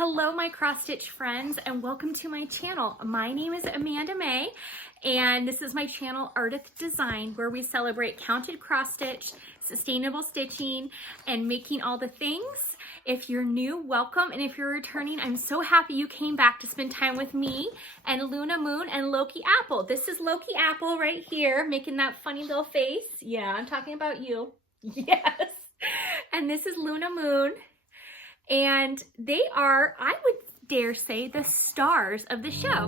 Hello my cross stitch friends and welcome to my channel. My name is Amanda Mae and this is my channel Ardith Design, where we celebrate counted cross stitch, sustainable stitching, and making all the things. If you're new, welcome, and if you're returning, I'm so happy you came back to spend time with me and Luna Moon and Loki Apple. This is Loki Apple right here making that funny little face. Yeah, I'm talking about you. Yes. And this is Luna Moon. And they are, I would dare say, the stars of the show.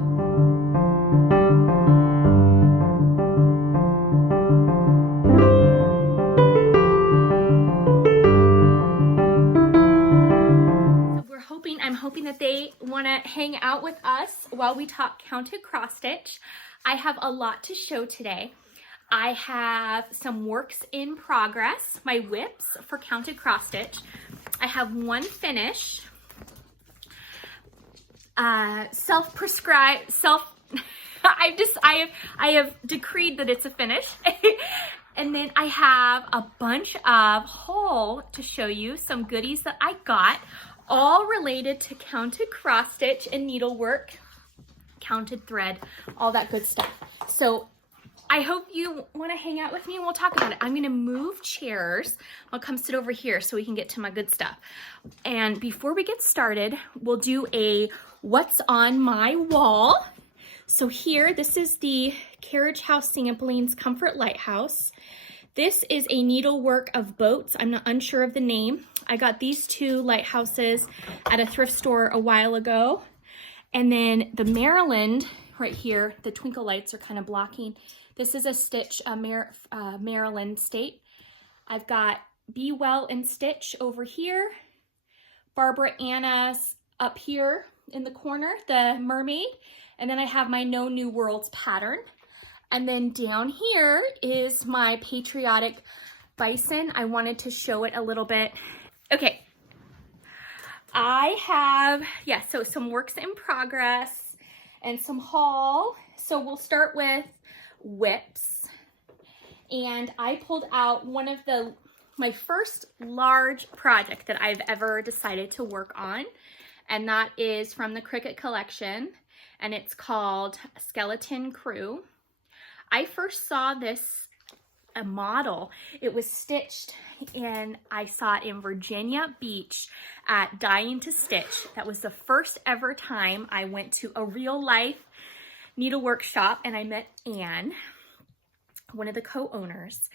So I'm hoping that they want to hang out with us while we talk counted cross stitch. I have a lot to show today. I have some works in progress, my whips for counted cross stitch. I have one finish, self-prescribed, I have decreed that it's a finish. And then I have a bunch of haul to show you, some goodies that I got, all related to counted cross stitch and needlework, counted thread, all that good stuff. So I hope you want to hang out with me and we'll talk about it. I'm going to move chairs. I'll come sit over here so we can get to my good stuff. And before we get started, we'll do a what's on my wall. So here, this is the Carriage House Samplings Comfort Lighthouse. This is a needlework of boats. I'm not unsure of the name. I got these two lighthouses at a thrift store a while ago. And then the Maryland right here, the twinkle lights are kind of blocking. This is a stitch, Maryland state. I've got Be Well and Stitch over here. Barbara Anna's up here in the corner, the mermaid. And then I have my No New Worlds pattern. And then down here is my patriotic bison. I wanted to show it a little bit. Okay. I have, so some works in progress and some haul. So we'll start with whips, and I pulled out one of my first large project that I've ever decided to work on, and that is from the Cricut collection, and it's called Skeleton Crew. I first saw a model. It was stitched, and I saw it in Virginia Beach at Dying to Stitch. That was the first ever time I went to a real life needlework shop, and I met Anne, one of the co-owners,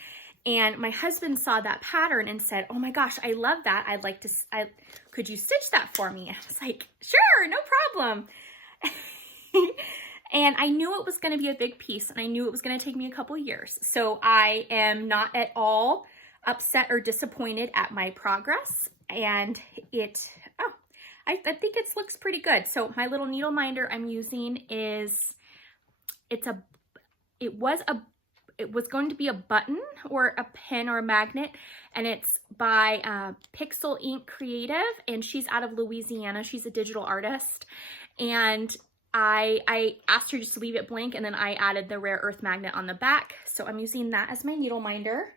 and my husband saw that pattern and said, "Oh my gosh, I love that. I'd like to, could you stitch that for me?" And I was like, "Sure, no problem." And I knew it was going to be a big piece, and I knew it was going to take me a couple years. So I am not at all upset or disappointed at my progress, and I think it looks pretty good. So my little needle minder I'm using is, it was going to be a button or a pin or a magnet, and it's by Pixel Ink Creative, and she's out of Louisiana. She's a digital artist, and I asked her just to leave it blank, and then I added the rare earth magnet on the back. So I'm using that as my needle minder.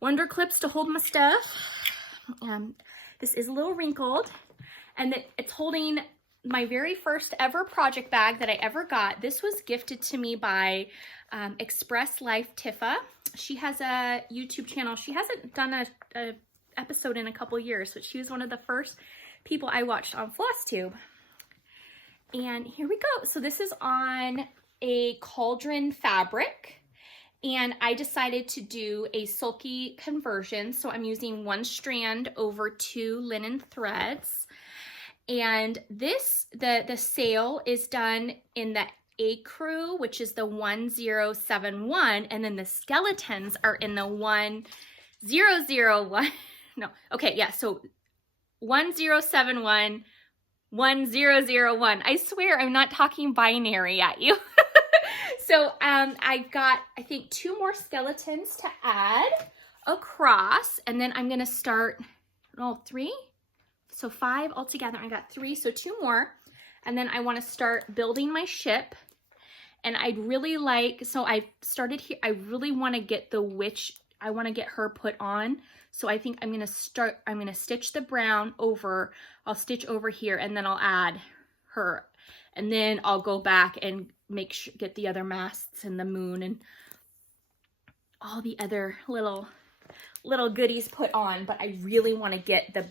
Wonder clips to hold my stuff. This is a little wrinkled, and it's holding my very first ever project bag that I ever got. This was gifted to me by Express Life Tifa. She has a YouTube channel. She hasn't done a episode in a couple years, but she was one of the first people I watched on Flosstube. And here we go. So this is on a cauldron fabric, and I decided to do a sulky conversion. So I'm using one strand over 2 linen threads. And this, the sail is done in the Acrew, which is the 1071, and then the skeletons are in the 1001. No, okay, yeah, so 1071, 1001. I swear I'm not talking binary at you. So I've got, I think, 2 more skeletons to add across, and then I'm gonna start, 3? So 5 altogether. I got 3, so 2 more. And then I want to start building my ship. And I'd really like, so I started here, I really want to get the witch, I want to get her put on. So I think I'm going to stitch the brown over, I'll stitch over here, and then I'll add her. And then I'll go back and get the other masts and the moon and all the other little goodies put on. But I really want to get the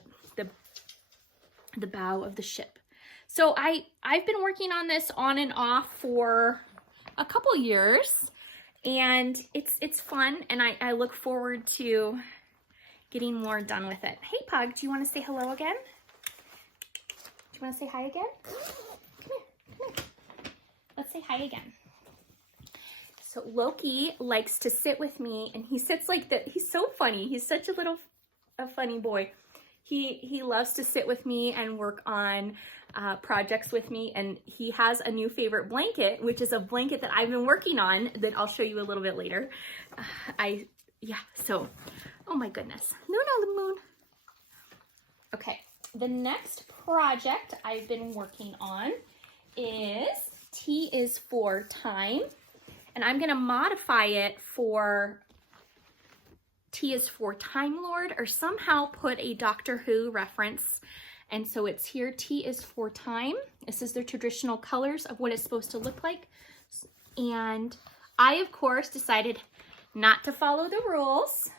bow of the ship. So I've been working on this on and off for a couple years, and it's fun, and I look forward to getting more done with it. Hey Pug, do you want to say hello again? Do you want to say hi again? Come here. Let's say hi again. So Loki likes to sit with me, and he sits like that. He's so funny. He's such a funny boy. He loves to sit with me and work on projects with me, and he has a new favorite blanket, which is a blanket that I've been working on that I'll show you a little bit later. So, oh my goodness. No, Moon. Okay, the next project I've been working on is T is for Time, and I'm gonna modify it for T is for Time Lord, or somehow put a Doctor Who reference. And so it's here, T is for Time. This is the traditional colors of what it's supposed to look like. And I, of course, decided not to follow the rules.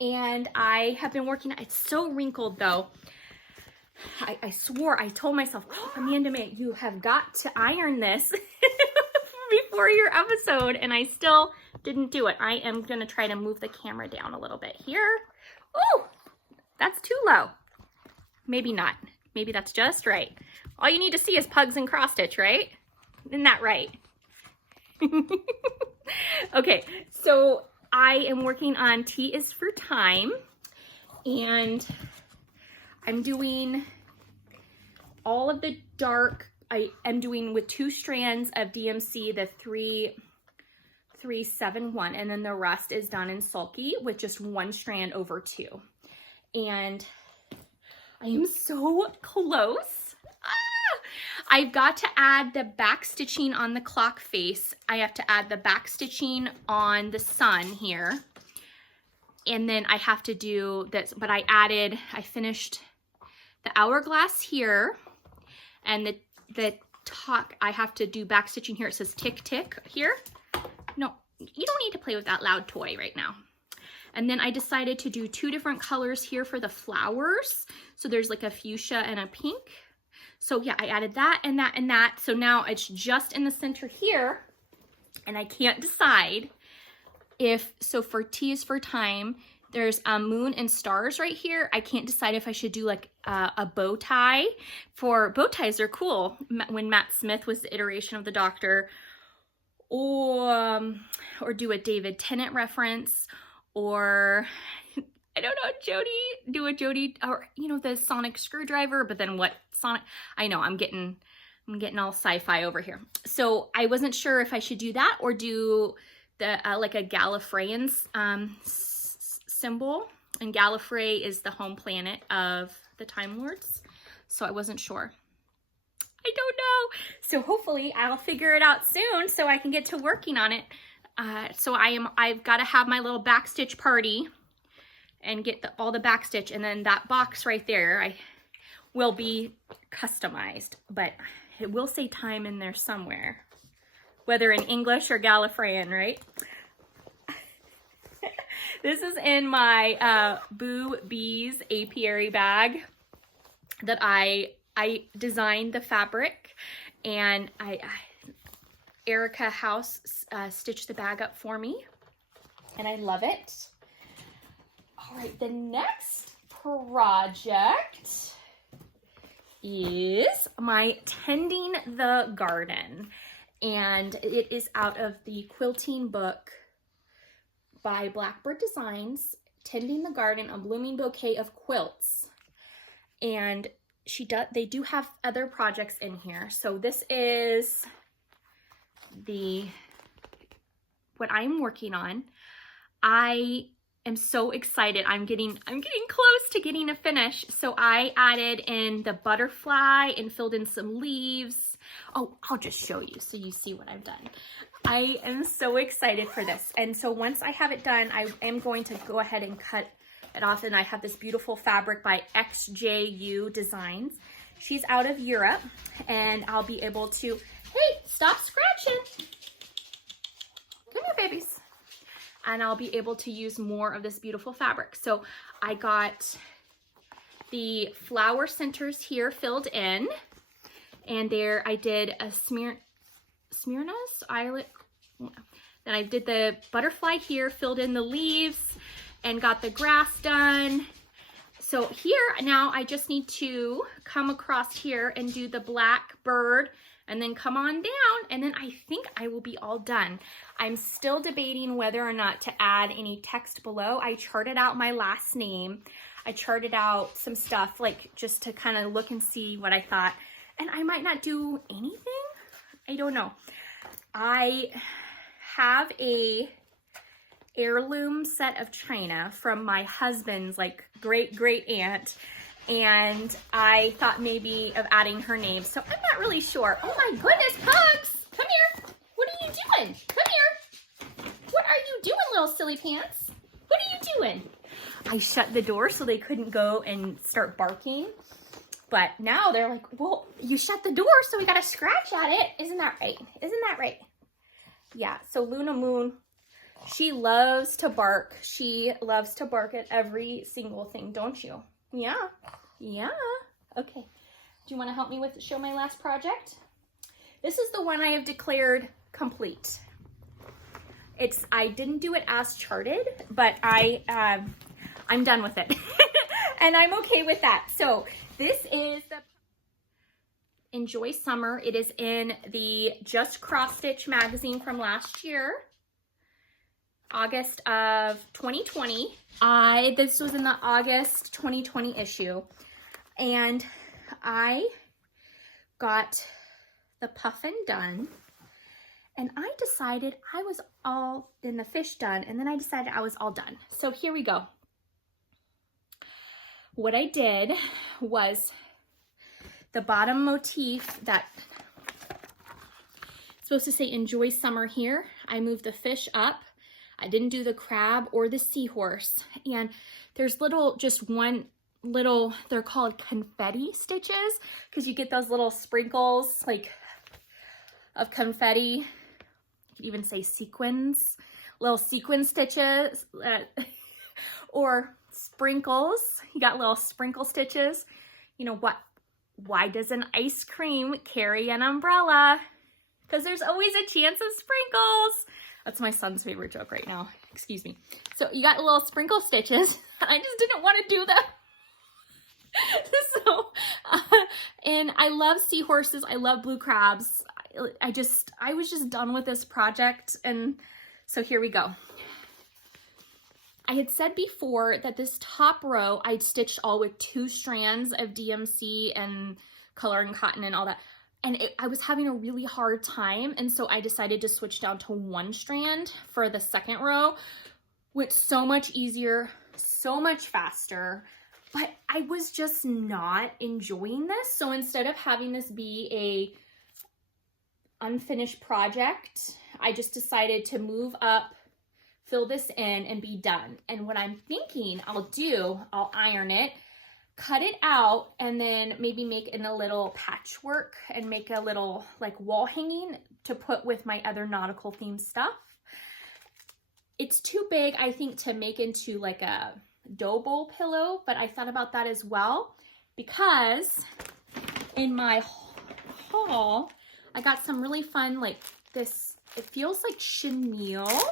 And I have been working, it's so wrinkled though. I swore, I told myself, oh, Amanda Mae, you have got to iron this before your episode. And I still didn't do it. I am gonna try to move the camera down a little bit here. Oh, that's too low. Maybe not. Maybe that's just right. All you need to see is pugs and cross stitch, right? Isn't that right? Okay, so I am working on T is for Time, and I'm doing all of the dark. I am doing with 2 strands of DMC, the 371, and then the rest is done in sulky with just 1 strand over 2. And I am so close. I've got to add the back stitching on the clock face. I have to add the back stitching on the sun here. And then I have to do this, but I finished the hourglass here, and the top, I have to do back stitching here. It says tick tick here. No, you don't need to play with that loud toy right now. And then I decided to do 2 different colors here for the flowers. So there's like a fuchsia and a pink. So yeah, I added that and that and that. So now it's just in the center here, and I can't decide if, so for T is for Time, there's a moon and stars right here. I can't decide if I should do like a bow tie. For bow ties are cool. When Matt Smith was the iteration of the Doctor, or do a David Tennant reference, or I don't know, do a Jody, or you know, the sonic screwdriver, but then what sonic, I know I'm getting all sci-fi over here. So I wasn't sure if I should do that or do the like a Gallifreyan symbol, and Gallifrey is the home planet of the Time Lords. So I wasn't sure. I don't know. So hopefully I'll figure it out soon so I can get to working on it. So I've got to have my little backstitch party and get all the backstitch, and then that box right there will be customized, but it will say Time in there somewhere, whether in English or Gallifreyan, right? This is in my Boo Bees apiary bag that I designed the fabric, and Erica House stitched the bag up for me, and I love it. All right, the next project is my Tending the Garden, and it is out of the quilting book by Blackbird Designs, Tending the Garden, a blooming bouquet of quilts. And they do have other projects in here. So this is what I'm working on. I am so excited. I'm getting close to getting a finish. So I added in the butterfly and filled in some leaves. Oh, I'll just show you so you see what I've done. I am so excited for this. And so once I have it done, I am going to go ahead and cut And often I have this beautiful fabric by XJU Designs. She's out of Europe, and I'll be able to, hey, stop scratching. Come here, babies. And I'll be able to use more of this beautiful fabric. So I got the flower centers here filled in, and there I did a Smyrna's eyelet. Then I did the butterfly here, filled in the leaves, and got the grass done. So here now I just need to come across here and do the Blackbird, and then come on down, and then I think I will be all done. I'm still debating whether or not to add any text below. I charted out my last name. I charted out some stuff, like just to kind of look and see what I thought. And I might not do anything. I don't know. I have a heirloom set of china from my husband's like great aunt, and I thought maybe of adding her name. So I'm not really sure. Oh my goodness, Hugs! Come here. What are you doing? Come here. What are you doing, little silly pants? What are you doing? I shut the door so they couldn't go and start barking. But now they're like, well, you shut the door, so we got to scratch at it. Isn't that right? Isn't that right? Yeah, so Luna Moon, she loves to bark. She loves to bark at every single thing, don't you? Yeah. Yeah. Okay. Do you want to help me with show my last project? This is the one I have declared complete. I didn't do it as charted, but I'm done with it. And I'm okay with that. So this is the Enjoy Summer. It is in the Just Cross Stitch magazine from last year, August of 2020. This was in the August 2020 issue. And I got the puffin done. And I decided I was all in the fish done. And then I decided I was all done. So here we go. What I did was the bottom motif that it's supposed to say Enjoy Summer here. I moved the fish up. I didn't do the crab or the seahorse. And there's just one little, they're called confetti stitches, because you get those little sprinkles like of confetti. You could even say sequins, little sequin stitches, or sprinkles. You got little sprinkle stitches. You know what? Why does an ice cream carry an umbrella? Because there's always a chance of sprinkles. That's my son's favorite joke right now. Excuse me. So you got little sprinkle stitches. I just didn't want to do them. And I love seahorses. I love blue crabs. I was just done with this project. And so here we go. I had said before that this top row I'd stitched all with 2 strands of DMC and color and cotton and all that. And I was having a really hard time. And so I decided to switch down to 1 strand for the second row. Went so much easier, so much faster. But I was just not enjoying this. So instead of having this be a unfinished project, I just decided to move up, fill this in, and be done. And what I'm thinking I'll iron it, cut it out, and then maybe make in a little patchwork and make a little like wall hanging to put with my other nautical themed stuff. It's too big, I think, to make into like a dough bowl pillow, but I thought about that as well, because in my haul, I got some really fun, like this, it feels like chenille,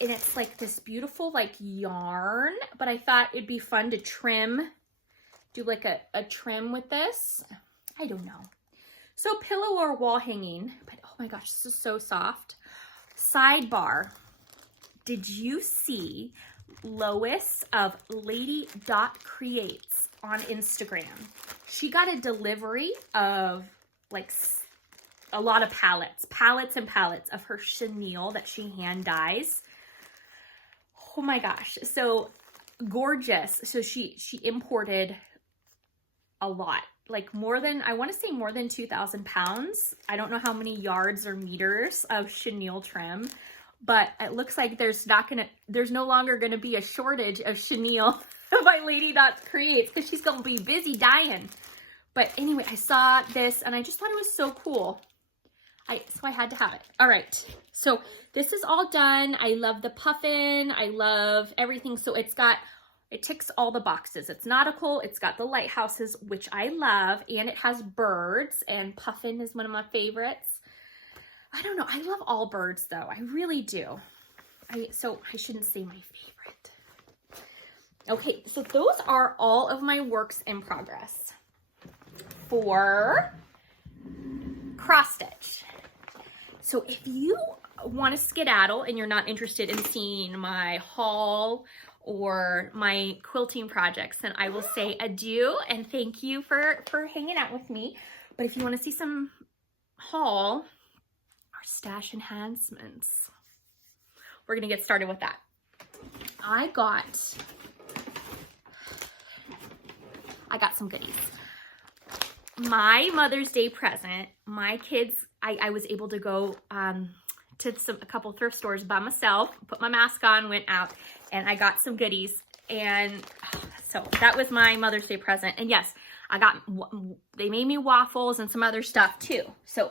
and it's like this beautiful like yarn, but I thought it'd be fun to trim, do like a trim with this. I don't know. So pillow or wall hanging, but oh my gosh, this is so soft. Sidebar, did you see Lois of Lady Creates on Instagram? She got a delivery of like a lot of pallets and pallets of her chenille that she hand dyes. Oh my gosh, so gorgeous. So she imported a lot, like more than, I want to say more than 2,000 pounds. I don't know how many yards or meters of chenille trim, but it looks like there's no longer gonna be a shortage of chenille by Lady Dots Creates, because she's gonna be busy dying. But anyway, I saw this and I just thought it was so cool. So I had to have it. All right, so this is all done. I love the puffin. I love everything. So it ticks all the boxes. It's nautical. It's got the lighthouses, which I love, and it has birds, and puffin is one of my favorites. I don't know. I love all birds though. I really do. So I shouldn't say my favorite. Okay, so those are all of my works in progress for cross stitch. So if you want to skedaddle and you're not interested in seeing my haul or my quilting projects, then I will say adieu and thank you for hanging out with me. But if you want to see some haul or stash enhancements, we're going to get started with that. I got some goodies. My Mother's Day present, my kids, I was able to go to a couple thrift stores by myself, put my mask on, went out, and I got some goodies. And so that was my Mother's Day present. And yes, they made me waffles and some other stuff too. So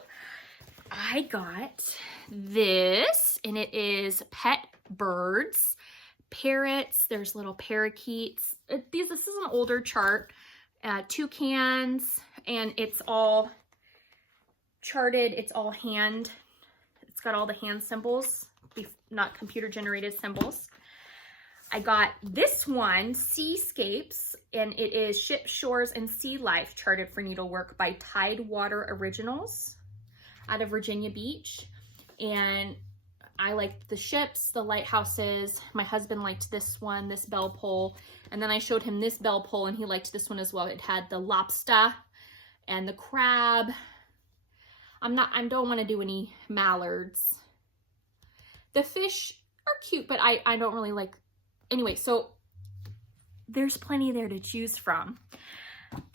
I got this, and it is pet birds, parrots. There's little parakeets. This is an older chart. Toucans, and it's all charted. It's all hand. It's got all the hand symbols, not computer generated symbols. I got this one, Seascapes, and it is Ship, Shores, and Sea Life charted for needlework by Tidewater Originals out of Virginia Beach. And I liked the ships, the lighthouses. My husband liked this one, this bell pole. And then I showed him this bell pole and he liked this one as well. It had the lobster and the crab. I don't want to do any mallards. The fish are cute, but I don't really like, anyway, so there's plenty there to choose from.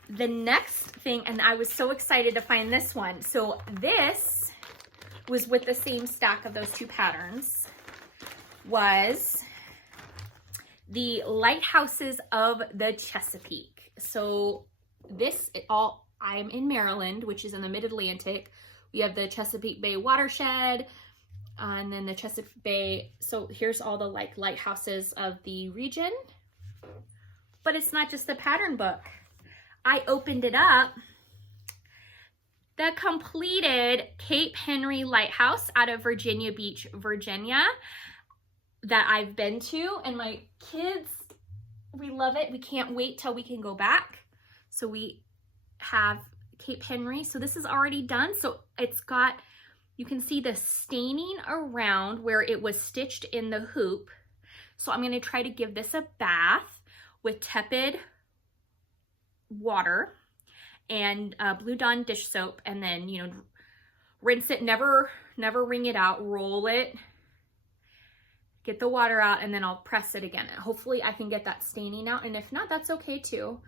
The next thing, and I was so excited to find this one. So this was with the same stack of those two patterns, was the Lighthouses of the Chesapeake. So I'm in Maryland, which is in the mid-Atlantic. We have the Chesapeake Bay watershed, and then the Chesapeake Bay. So here's all the lighthouses of the region. But it's not just the pattern book. I opened it up. The completed Cape Henry Lighthouse out of Virginia Beach, Virginia, that I've been to, and my kids, we love it. We can't wait till we can go back. So we have Cape Henry. So this is already done. So it's got, you can see the staining around where it was stitched in the hoop. So I'm going to try to give this a bath with tepid water and Blue Dawn dish soap, and then, you know, rinse it, never wring it out, roll it, get the water out, and then I'll press it again. Hopefully I can get that staining out, and if not, that's okay too.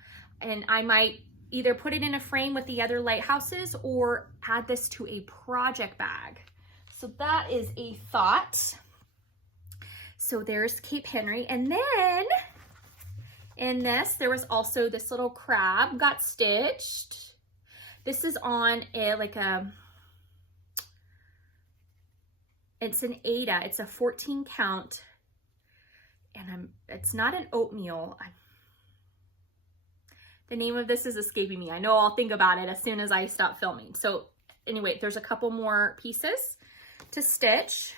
And I might either put it in a frame with the other lighthouses or add this to a project bag. So that is a thought. So there's Cape Henry, and then in this, there was also this little crab got stitched. This is on it's an Ada. It's a 14 count, and it's not an oatmeal. The name of this is escaping me. I know I'll think about it as soon as I stop filming. So anyway, there's a couple more pieces to stitch.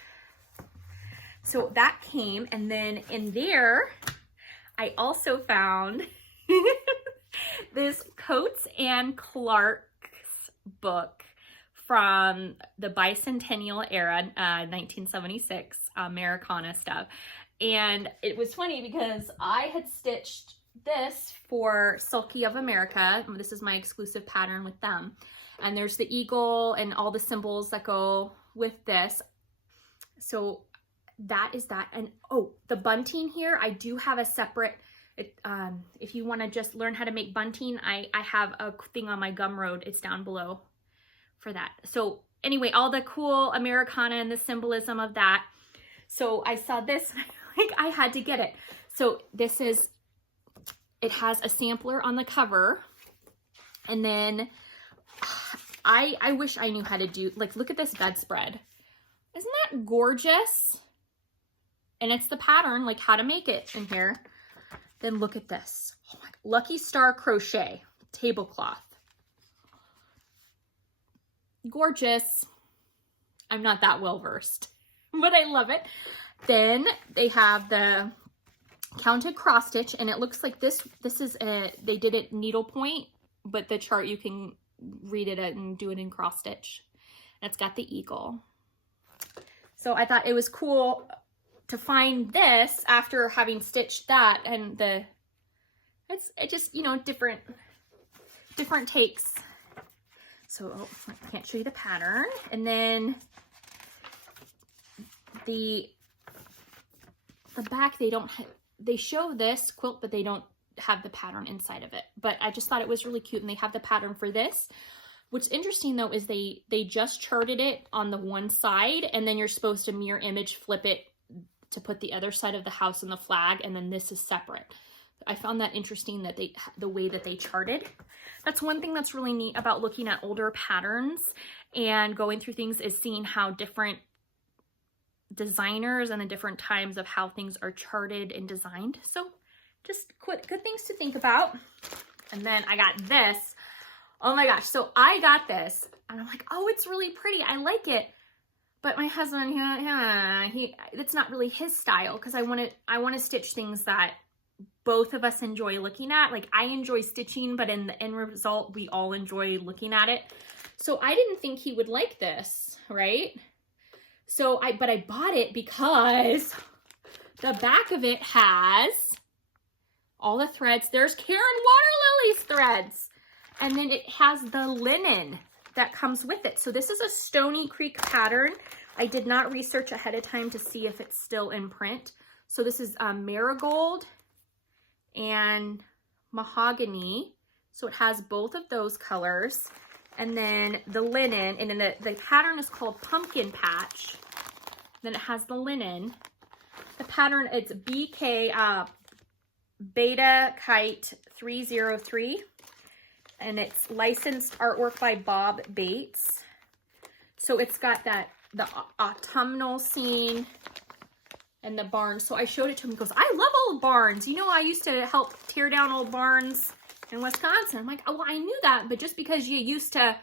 So that came, and then in there, I also found this Coates and Clark's book from the bicentennial era, 1976, Americana stuff. And it was funny because I had stitched this for Sulky of America. This is my exclusive pattern with them. And there's the eagle and all the symbols that go with this. So that is that. And oh, the bunting here, I do have a separate, if you want to just learn how to make bunting, I have a thing on my Gumroad. It's down below for that. So anyway, all the cool Americana and the symbolism of that. So I saw this, like I had to get it. So this is, it has a sampler on the cover. And then I wish I knew how to do, like, look at this bedspread. Isn't that gorgeous? And it's the pattern, like how to make it in here. Then look at this. Oh my, Lucky Star Crochet tablecloth. Gorgeous. I'm not that well versed, but I love it. Then they have the counted cross stitch, and it looks like this is a, they did it needlepoint, but the chart you can read it and do it in cross stitch. And it's got the eagle. So I thought it was cool to find this after having stitched that, and it just, you know, different takes. So I can't show you the pattern. And then the back, they show this quilt, but they don't have the pattern inside of it. But I just thought it was really cute, and they have the pattern for this. What's interesting though is they just charted it on the one side, and then you're supposed to mirror image flip it to put the other side of the house and the flag, and then this is separate. I found that interesting that the way that they charted. That's one thing that's really neat about looking at older patterns and going through things, is seeing how different designers and the different times of how things are charted and designed. So just good things to think about. And then I got this. Oh my gosh. So I got this and I'm like, oh, it's really pretty. I like it. But my husband, it's not really his style, because I want to stitch things that both of us enjoy looking at. Like, I enjoy stitching, but in the end result, we all enjoy looking at it. So I didn't think he would like this, right? So but I bought it because the back of it has all the threads. There's Karen Water Lily's threads. And then it has the linen that comes with it. So this is a Stony Creek pattern. I did not research ahead of time to see if it's still in print. So this is marigold and mahogany. So it has both of those colors. And then the linen, and then the pattern is called Pumpkin Patch. Then it has the linen. The pattern, it's BK Beta Kite 303. And it's licensed artwork by Bob Bates. So it's got the autumnal scene and the barns. So I showed it to him. He goes, I love old barns. You know, I used to help tear down old barns in Wisconsin. I'm like, oh, well, I knew that. But just because you used to,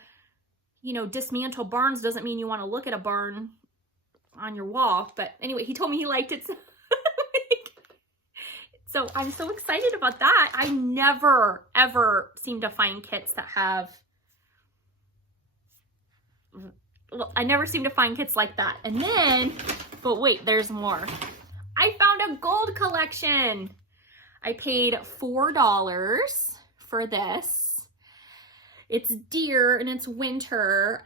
you know, dismantle barns doesn't mean you want to look at a barn on your wall. But anyway, he told me he liked it. So I'm so excited about that. I never, ever seem to find kits that have, I never seem to find kits like that. And then, but wait, there's more. I found a gold collection. I paid $4 for this. It's deer and it's winter,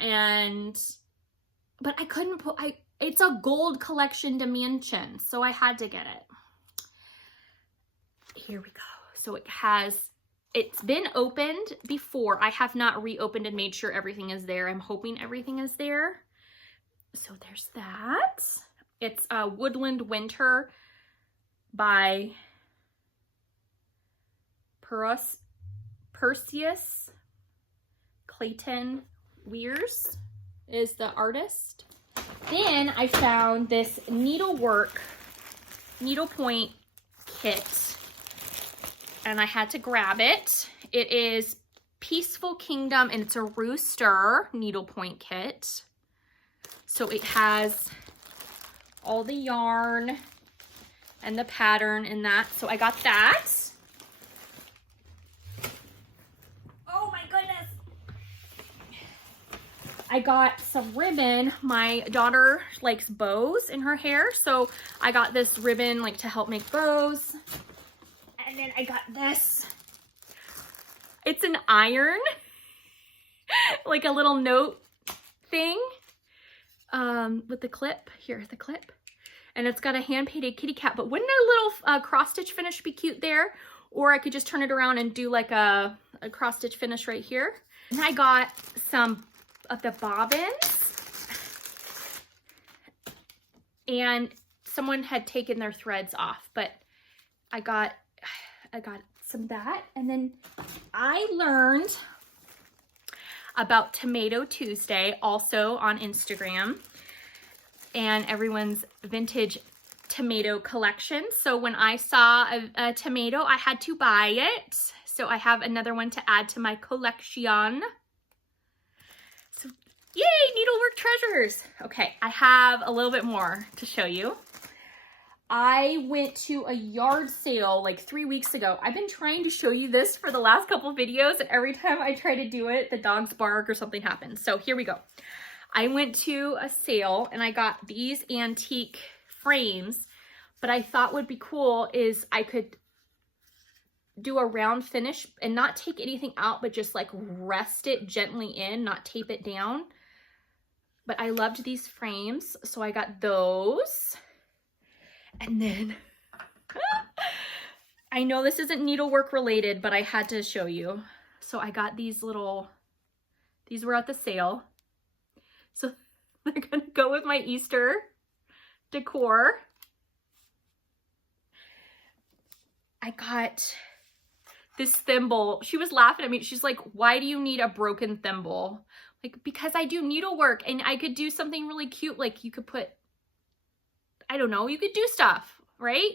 but I couldn't put, it's a gold collection dimension, so I had to get it. Here we go. So it's been opened before. I have not reopened and made sure everything is there. I'm hoping everything is there. So there's that. It's Woodland Winter by Perseus Clayton Weirs is the artist. Then I found this needlepoint kit, and I had to grab it. It is Peaceful Kingdom, and it's a rooster needlepoint kit. So it has all the yarn and the pattern in that. So I got that. Oh my goodness. I got some ribbon. My daughter likes bows in her hair, so I got this ribbon like to help make bows. And then I got this. It's an iron, like a little note thing with the clip. Here, the clip. And it's got a hand-painted kitty cat, but wouldn't a little cross-stitch finish be cute there? Or I could just turn it around and do like a cross-stitch finish right here. And I got some of the bobbins. And someone had taken their threads off, but I got some of that. And then I learned about Tomato Tuesday also on Instagram and everyone's vintage tomato collection. So when I saw a tomato, I had to buy it. So I have another one to add to my collection. So yay, needlework treasures. Okay, I have a little bit more to show you. I went to a yard sale like 3 weeks ago. I've been trying to show you this for the last couple videos, and every time I try to do it, the dogs bark or something happens. So here we go. I went to a sale and I got these antique frames, but I thought would be cool is I could do a round finish and not take anything out, but just like rest it gently in, not tape it down. But I loved these frames, so I got those. And then, I know this isn't needlework related, but I had to show you. So I got these little, these were at the sale. So they're gonna go with my Easter decor. I got this thimble. She was laughing at me. She's like, why do you need a broken thimble? Like, because I do needlework and I could do something really cute. Like you could put, I don't know, you could do stuff, right?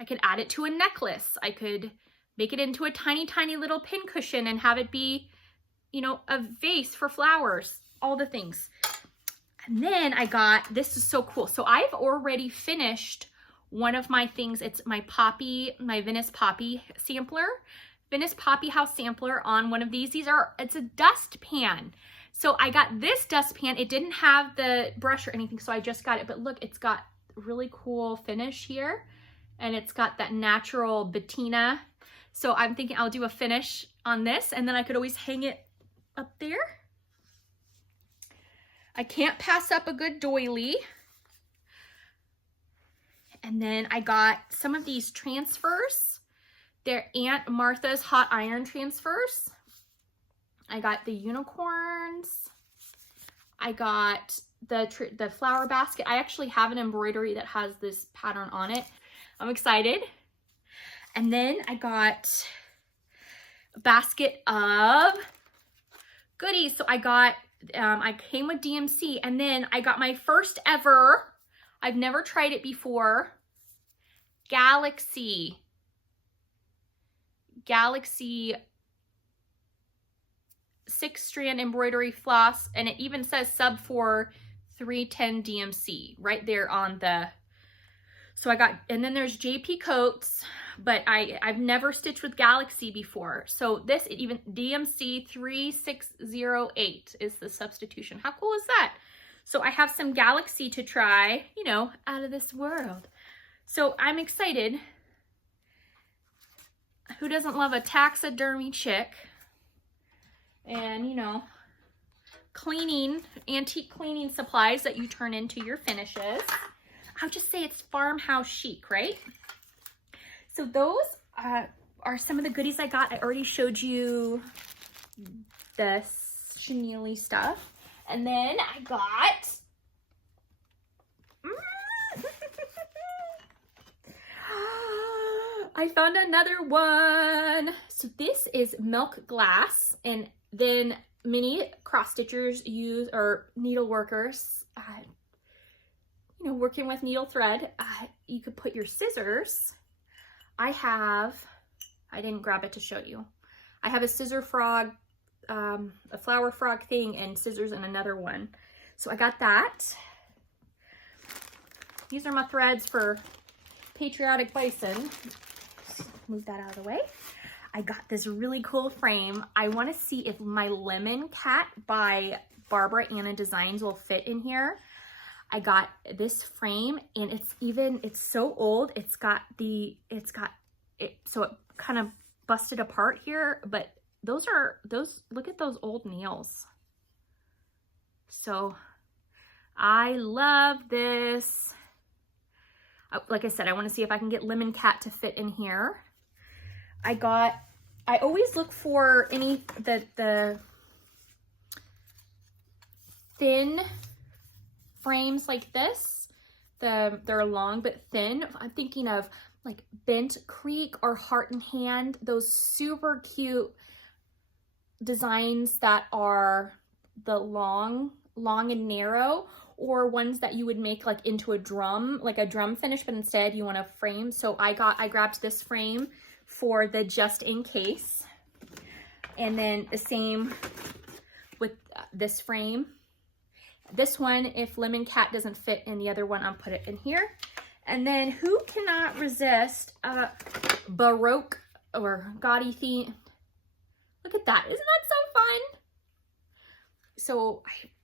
I could add it to a necklace. I could make it into a tiny, tiny little pin cushion and have it be, you know, a vase for flowers, all the things. And then I got, this is so cool. So I've already finished one of my things. It's my poppy, my Venice Poppy sampler, Venice Poppy House sampler on one of these. It's a dust pan. So I got this dust pan. It didn't have the brush or anything, so I just got it. But look, it's got really cool finish here. And it's got that natural patina. So I'm thinking I'll do a finish on this, and then I could always hang it up there. I can't pass up a good doily. And then I got some of these transfers. They're Aunt Martha's hot iron transfers. I got the unicorns. I got the flower basket. I actually have an embroidery that has this pattern on it. I'm excited. And then I got a basket of goodies. So I got, I came with DMC, and then I got my first ever, I've never tried it before, Galaxy 6-strand embroidery floss, and it even says sub for 310 DMC right there on the, so I got, and then there's JP Coats, but I've never stitched with Galaxy before. So this, even DMC 3608 is the substitution. How cool is that? So I have some Galaxy to try, you know, out of this world. So I'm excited. Who doesn't love a taxidermy chick? And, you know, cleaning, antique cleaning supplies that you turn into your finishes. I'll just say it's farmhouse chic, right? So those are some of the goodies I got. I already showed you the chenille stuff. And then I got, I found another one. So this is milk glass, and then many cross stitchers use, or needle workers, you know, working with needle thread, you could put your scissors. I didn't grab it to show you. I have a scissor frog, a flower frog thing, and scissors in another one. So I got that. These are my threads for Patriotic Bison. Move that out of the way. I got this really cool frame. I want to see if my Lemon Cat by Amanda Designs will fit in here. I got this frame, and it's so old. So it kind of busted apart here, but look at those old nails. So I love this. Like I said, I want to see if I can get Lemon Cat to fit in here. I always look for the thin frames like this they're long but thin. I'm thinking of like Bent Creek or Heart and Hand, those super cute designs that are the long and narrow, or ones that you would make like into a drum, like a drum finish, but instead you want a frame. So I grabbed this frame for the just in case. And then the same with this frame. This one, if Lemon Cat doesn't fit in the other one, I'll put it in here. And then who cannot resist Baroque or gaudy theme? Look at that. Isn't that so fun? So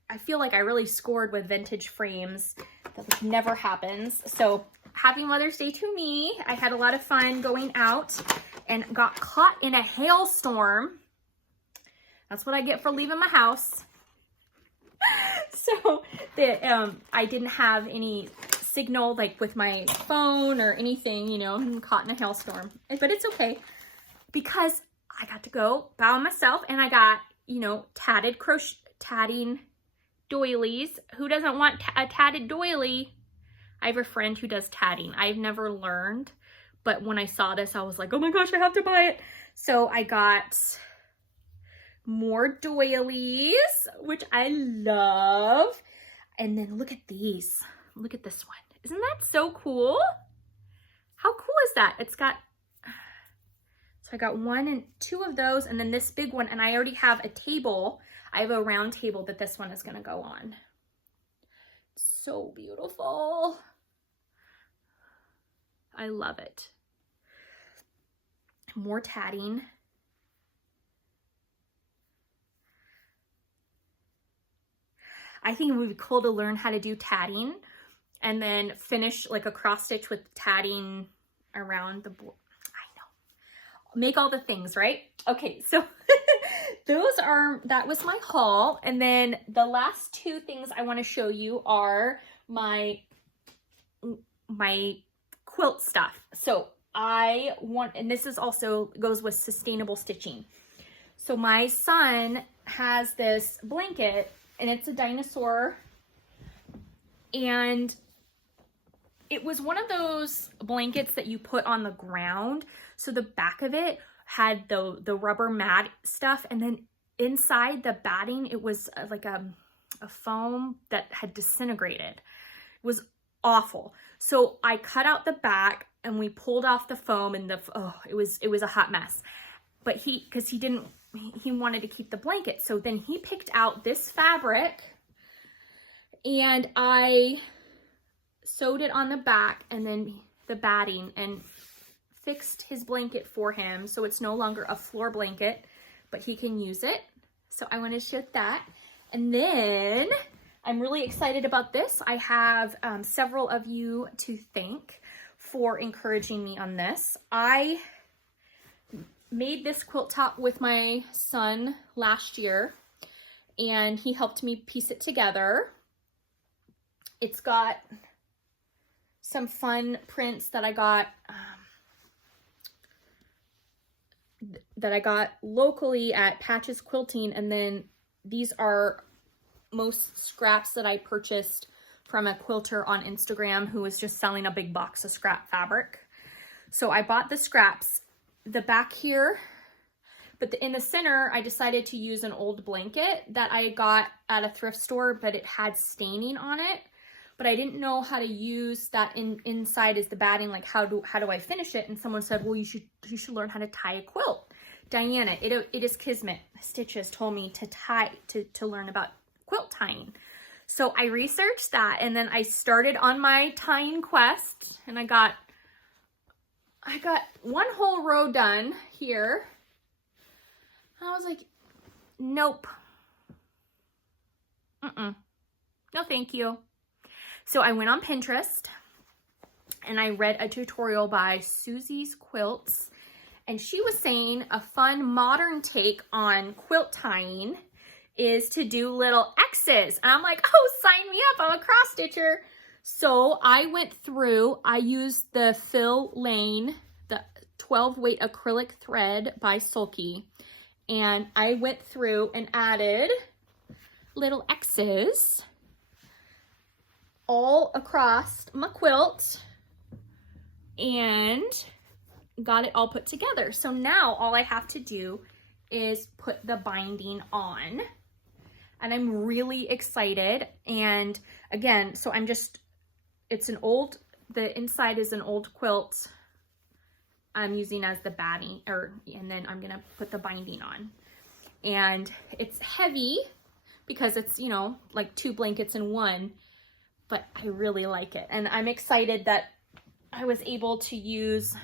I feel like I really scored with vintage frames. That never happens. So happy Mother's Day to me. I had a lot of fun going out and got caught in a hailstorm. That's what I get for leaving my house. So I didn't have any signal like with my phone or anything, you know, I'm caught in a hailstorm. But it's okay because I got to go by myself, and I got, you know, tatting doilies. Who doesn't want a tatted doily? I have a friend who does tatting. I've never learned, but when I saw this, I was like, oh my gosh, I have to buy it. So I got more doilies, which I love. And then look at these. Look at this one. Isn't that so cool? How cool is that? It's got, so I got 1 and 2 of those, and then this big one, and I already have a table. I have a round table that this one is gonna go on. So beautiful. I love it. More tatting. I think it would be cool to learn how to do tatting and then finish like a cross stitch with tatting around the board. I know. Make all the things, right? Okay, so that was my haul. And then the last 2 things I want to show you are my quilt stuff. So and this is also goes with sustainable stitching. So my son has this blanket, and it's a dinosaur, and it was one of those blankets that you put on the ground. So the back of it had the rubber mat stuff, and then inside the batting, it was like a foam that had disintegrated. It was awful. So I cut out the back, and we pulled off the foam, and it was a hot mess. But he wanted to keep the blanket. So then he picked out this fabric, and I sewed it on the back and then the batting, and fixed his blanket for him. So it's no longer a floor blanket, but he can use it. So I want to show that. And then I'm really excited about this. I have several of you to thank for encouraging me on this. I made this quilt top with my son last year, and he helped me piece it together. It's got some fun prints that I got locally at Patches Quilting, and then these are most scraps that I purchased from a quilter on Instagram who was just selling a big box of scrap fabric. So I bought the scraps. The back here, but in the center, I decided to use an old blanket that I got at a thrift store, but it had staining on it. But I didn't know how to use that inside as the batting, like how do I finish it? And someone said, well, you should learn how to tie a quilt. Diana, it is Kismet Stitches told me to learn about quilt tying. So I researched that, and then I started on my tying quest, and I got 1 whole row done here. I was like, nope. No, thank you. So I went on Pinterest, and I read a tutorial by Susie's Quilts, and she was saying a fun modern take on quilt tying is to do little X's. And I'm like, oh, sign me up. I'm a cross stitcher. So I went through, I used the Fill Lane, the 12 weight acrylic thread by Sulky. And I went through and added little X's all across my quilt and got it all put together. So now all I have to do is put the binding on, and I'm really excited. And again, so it's an old, the inside is an old quilt I'm using as the batting, and then I'm gonna put the binding on. And it's heavy because it's, you know, like 2 blankets in one, but I really like it. And I'm excited that I was able to use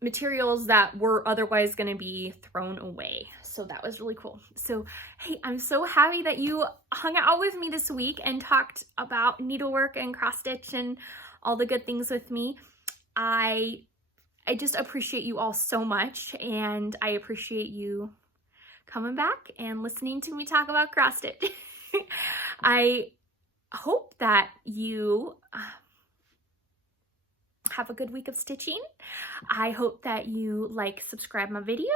materials that were otherwise going to be thrown away. So that was really cool. So, hey, I'm so happy that you hung out with me this week and talked about needlework and cross stitch and all the good things with me. I just appreciate you all so much, and I appreciate you coming back and listening to me talk about cross stitch. I hope that you have a good week of stitching. I hope that you subscribe my video,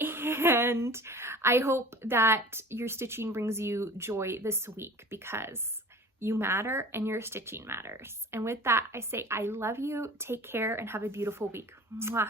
and I hope that your stitching brings you joy this week, because you matter and your stitching matters. And with that, I say I love you, take care, and have a beautiful week. Mwah.